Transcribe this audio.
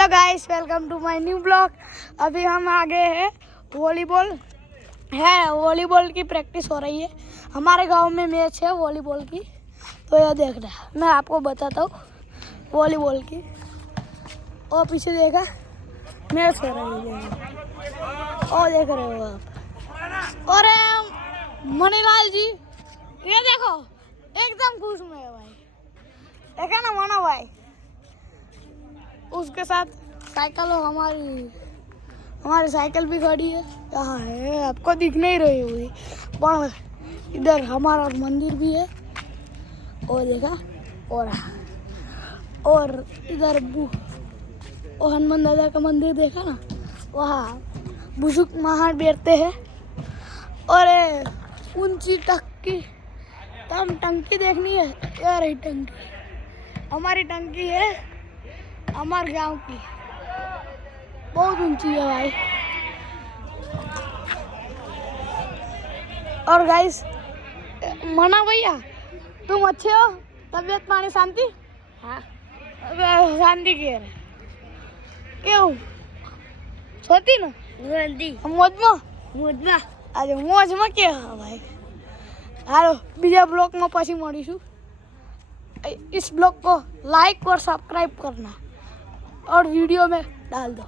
तो guys welcome to my new blog. अभी हम आ गए हैं वॉलीबॉल की प्रैक्टिस हो रही है। हमारे गांव में मैच है वॉलीबॉल की, तो यह देख रहा है। मैं आपको बताता हूँ वॉलीबॉल की। और पीछे देखा मैच हो रही है, और देख रहे हो आप। और मनीलाल जी ये देखो एकदम खुश में है भाई, देखा ना मना भाई। उसके साथ साइकिल हो, हमारी साइकिल भी खड़ी है। यहाँ है, आपको दिख नहीं रही होगी, पर इधर हमारा मंदिर भी है। और देखा और इधर हनुमान दादा का मंदिर देखा ना, वहाँ बुजुर्ग महान बैठते हैं। और ऊंची टंकी देखनी है, ये रही टंकी, हमारी टंकी है हमारे गांव की, बहुत ऊंची है भाई। और गाइस मना भैया तुम अच्छे हो, तबीयत पानी शांति? हाँ शांति के रहे क्यों सोती ना जल्दी મોજમાં આજે મોજમાં કે ભાઈ। હાલો બીજા બ્લોગમાં પછી મળીશું। इस ब्लॉग को लाइक और सब्सक्राइब करना और वीडियो में डाल दो।